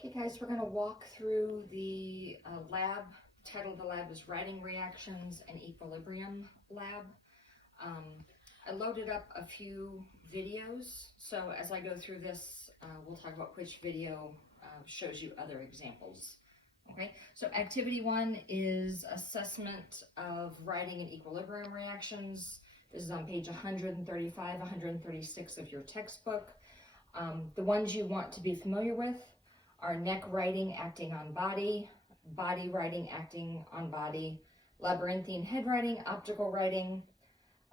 Okay guys, we're going to walk through the lab. The title of the lab is Writing Reactions and Equilibrium Lab. I loaded up a few videos, so as I go through this, we'll talk about which video shows you other examples. Okay, so activity 1 is assessment of writing and equilibrium reactions. This is on page 135, 136 of your textbook. The ones you want to be familiar with are neck writing acting on body, body writing acting on body, labyrinthine head writing, optical writing,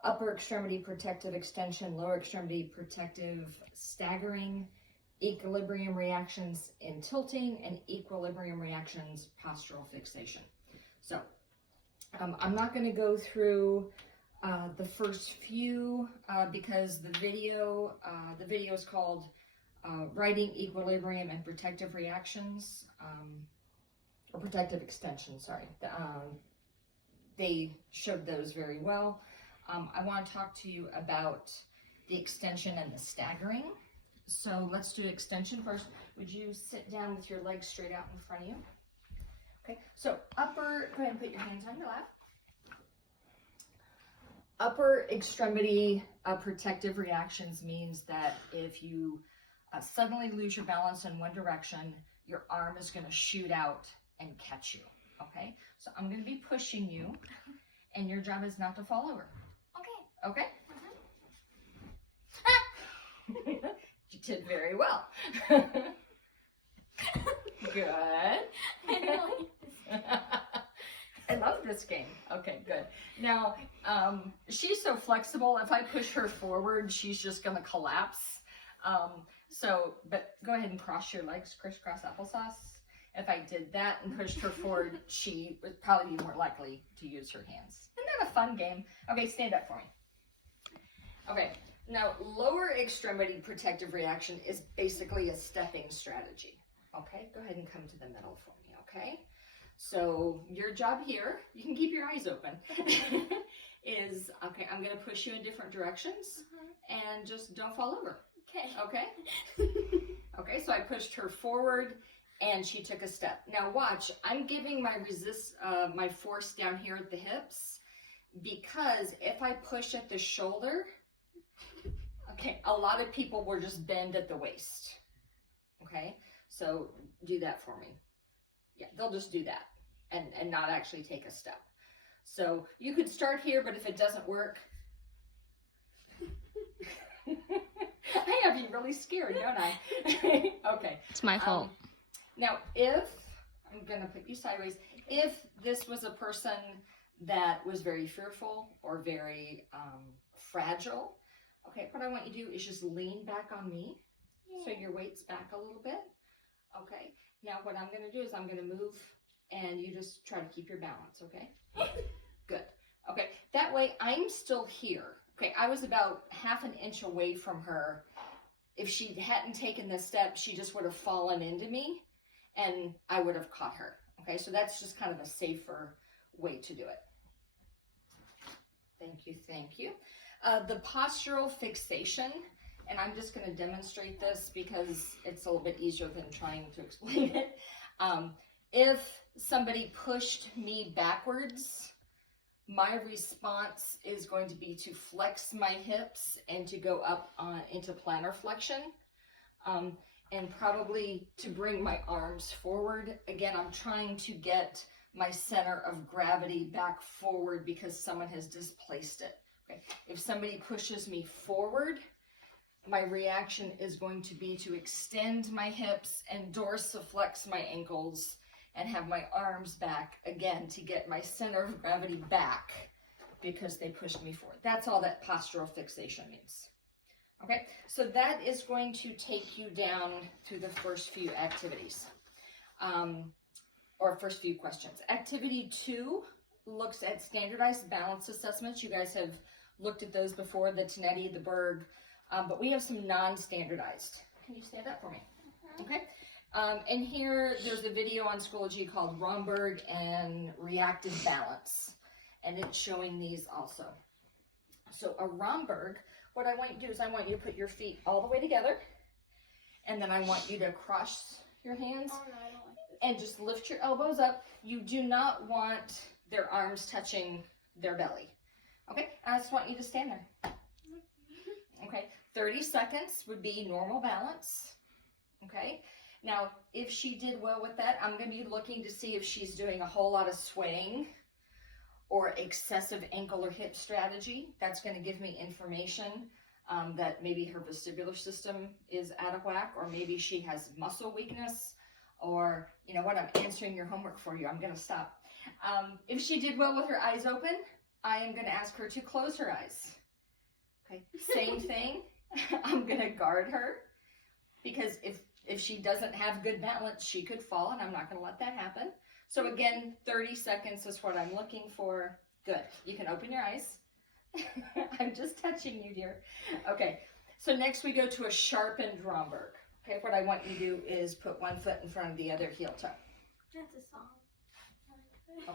upper extremity protective extension, lower extremity protective staggering, equilibrium reactions in tilting, and equilibrium reactions postural fixation. So I'm not going to go through the first few because the video is called Writing Equilibrium and Protective Reactions, or Protective Extension, sorry. They showed those very well. I want to talk to you about the extension and the staggering. So let's do extension first. Would you sit down with your legs straight out in front of you? Okay, so go ahead and put your hands on your lap. Upper extremity protective reactions means that if you suddenly lose your balance in one direction, your arm is going to shoot out and catch you. Okay, so I'm going to be pushing you, and your job is not to fall over. Okay. Okay. You did very well. Good. I love this game. Okay, good. Now, she's so flexible. If I push her forward, she's just going to collapse. But go ahead and cross your legs, crisscross applesauce. If I did that and pushed her forward, she would probably be more likely to use her hands. Isn't that a fun game? Okay, stand up for me. Okay, now lower extremity protective reaction is basically a stepping strategy. Okay, go ahead and come to the middle for me, okay? So your job here, you can keep your eyes open, is, okay, I'm going to push you in different directions and just don't fall over. Okay? Okay, so I pushed her forward and she took a step. Now watch, I'm giving my force down here at the hips, because if I push at the shoulder, okay, a lot of people will just bend at the waist. Okay, so do that for me. Yeah, they'll just do that and not actually take a step. So you could start here, but if it doesn't work, I have you really scared, don't I? Okay. It's my fault. Now, if, I'm going to put you sideways, if this was a person that was very fearful or very fragile, okay, what I want you to do is just lean back on me. So your weight's back a little bit. Okay. Now what I'm going to do is I'm going to move and you just try to keep your balance, okay? Good. Okay. That way I'm still here. Okay, I was about half an inch away from her. If she hadn't taken this step, she just would have fallen into me and I would have caught her. Okay, so that's just kind of a safer way to do it. Thank you, thank you. The postural fixation, and I'm just going to demonstrate this because it's a little bit easier than trying to explain it. If somebody pushed me backwards, my response is going to be to flex my hips and to go up into plantar flexion, and probably to bring my arms forward. Again, I'm trying to get my center of gravity back forward because someone has displaced it. Okay. If somebody pushes me forward, my reaction is going to be to extend my hips and dorsiflex my ankles and have my arms back again to get my center of gravity back because they pushed me forward. That's all that postural fixation means. Okay, so that is going to take you down through the first few activities, or first few questions. Activity 2 looks at standardized balance assessments. You guys have looked at those before, the Tinetti, the Berg, but we have some non-standardized. Can you stand up for me? Okay. And here there's a video on Schoology called Romberg and Reactive Balance, and it's showing these also. So a Romberg, what I want you to do is I want you to put your feet all the way together, and then I want you to cross your hands. Oh, no, I don't like this. And just lift your elbows up. You do not want their arms touching their belly. Okay, I just want you to stand there. Okay, 30 seconds would be normal balance. Okay, now if she did well with that, I'm going to be looking to see if she's doing a whole lot of swaying or excessive ankle or hip strategy. That's going to give me information that maybe her vestibular system is out of whack, or maybe she has muscle weakness, or you know what, I'm answering your homework for you. I'm going to stop. If she did well with her eyes open, I am going to ask her to close her eyes. Okay, same thing. I'm going to guard her, because if she doesn't have good balance, she could fall, and I'm not going to let that happen. So again, 30 seconds is what I'm looking for. Good. You can open your eyes. I'm just touching you, dear. Okay, so next we go to a sharpened Romberg. Okay, what I want you to do is put one foot in front of the other heel toe. That's a song.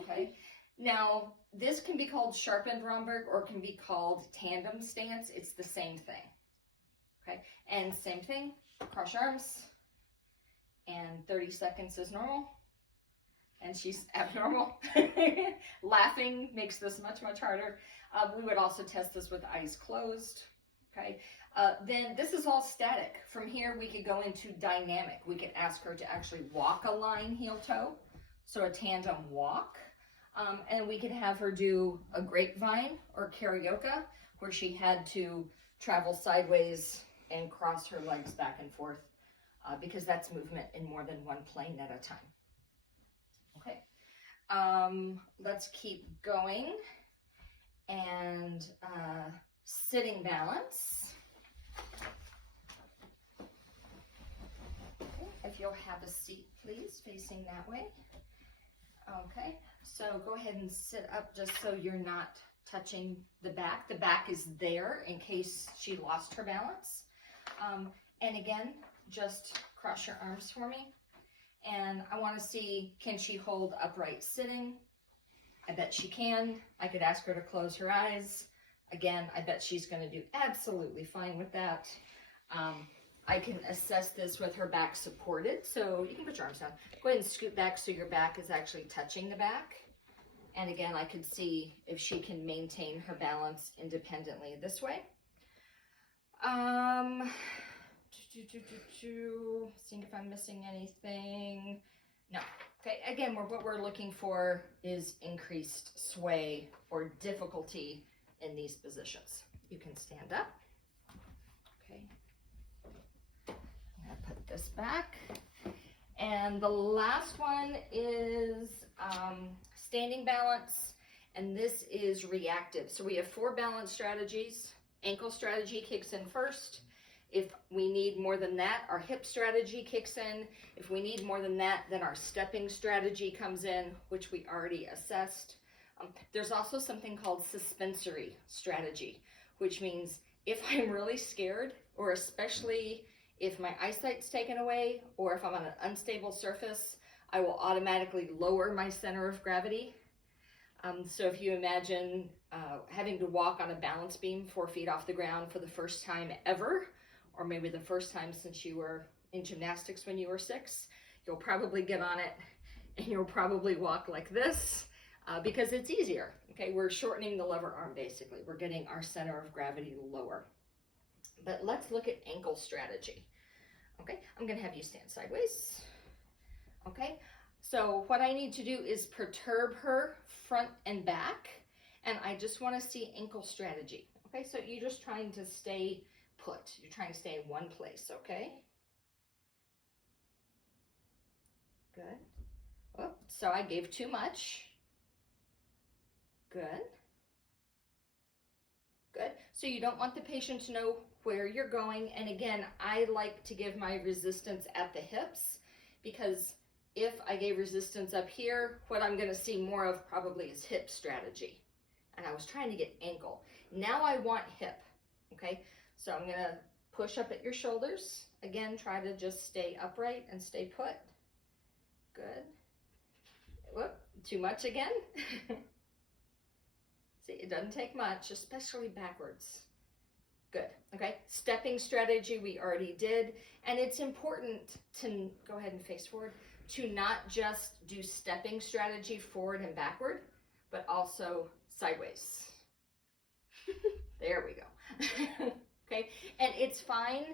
Okay, now this can be called sharpened Romberg or can be called tandem stance. It's the same thing. Okay, and same thing, cross your arms, and 30 seconds is normal. And she's abnormal. Laughing makes this much, much harder. We would also test this with eyes closed. Okay. Then this is all static. From here, we could go into dynamic. We could ask her to actually walk a line heel toe. So a tandem walk. And we could have her do a grapevine or karaoke, where she had to travel sideways and cross her legs back and forth, because that's movement in more than one plane at a time. Okay, let's keep going. And sitting balance. Okay, if you'll have a seat, please, facing that way. Okay, so go ahead and sit up just so you're not touching the back. The back is there in case she lost her balance. And again, just cross your arms for me. And I want to see, can she hold upright sitting? I bet she can. I could ask her to close her eyes. Again, I bet she's going to do absolutely fine with that. I can assess this with her back supported. So you can put your arms down. Go ahead and scoot back so your back is actually touching the back. And again, I could see if she can maintain her balance independently this way. Seeing if I'm missing anything. No. Okay, again, what we're looking for is increased sway or difficulty in these positions. You can stand up. Okay. I'm going to put this back. And the last one is standing balance, and this is reactive. So we have 4 balance strategies. Ankle strategy kicks in first. If we need more than that, our hip strategy kicks in. If we need more than that, then our stepping strategy comes in, which we already assessed. There's also something called suspensory strategy, which means if I'm really scared, or especially if my eyesight's taken away, or if I'm on an unstable surface, I will automatically lower my center of gravity. So if you imagine having to walk on a balance beam 4 feet off the ground for the first time ever, or maybe the first time since you were in gymnastics when you were 6, you'll probably get on it and you'll probably walk like this because it's easier. Okay, we're shortening the lever arm basically. We're getting our center of gravity lower. But let's look at ankle strategy. Okay, I'm gonna have you stand sideways. Okay, so what I need to do is perturb her front and back, and I just want to see ankle strategy. Okay, so you're just trying to stay put. You're trying to stay in one place, okay? Good. Oh, so I gave too much. Good. Good. So you don't want the patient to know where you're going. And again, I like to give my resistance at the hips, because if I gave resistance up here, what I'm going to see more of probably is hip strategy. And I was trying to get ankle. Now I want hip, okay? So I'm going to push up at your shoulders. Again, try to just stay upright and stay put. Good. Whoop, too much again. See, it doesn't take much, especially backwards. Good. Okay. Stepping strategy we already did. And it's important to go ahead and face forward, to not just do stepping strategy forward and backward, but also sideways. There we go. Okay. And it's fine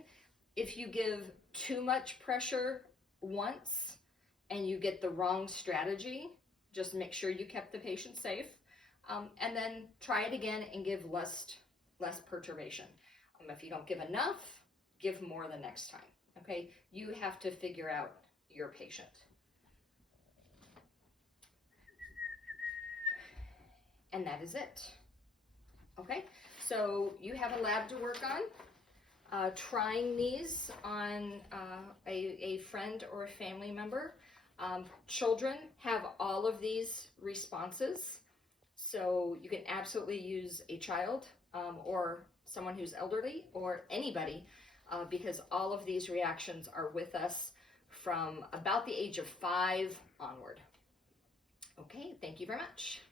if you give too much pressure once and you get the wrong strategy. Just make sure you kept the patient safe. And then try it again and give less perturbation. If you don't give enough, give more the next time. Okay, you have to figure out your patient. And that is it. Okay, so you have a lab to work on. Trying these on a friend or a family member. Children have all of these responses. So you can absolutely use a child or someone who's elderly or anybody because all of these reactions are with us from about the age of 5 onward. Okay, thank you very much.